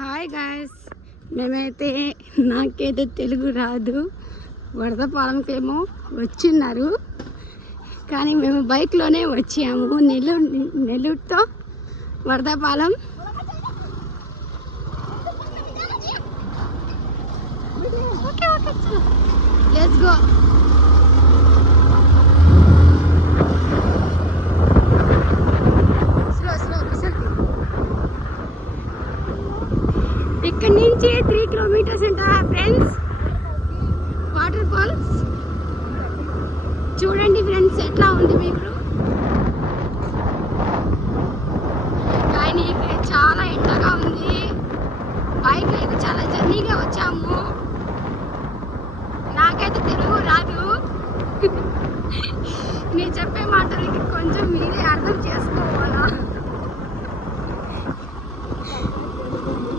Hi guys, మేమైతే నాకైతే తెలుగు రాదు. వరదపాలెంకేమో వచ్చిన్నారు, కానీ మేము బైక్లోనే వచ్చాము. నెల్లూరుతో Varadapalem. Okay okay, let's go. ఇక్కడ నుంచి 3 కిలోమీటర్స్ ఉంటా ఫ్రెండ్స్. వాటర్ ఫాల్స్ చూడండి ఫ్రెండ్స్, ఎట్లా ఉంది మీకు. కానీ ఇక్కడ చాలా ఎండగా ఉంది. బైక్ అయితే చాలా జర్నీగా వచ్చాము. నాకైతే తెలుగు రాదు. నేను చెప్పే మాటలకి కొంచెం మీరే అర్థం చేసుకోవాలా.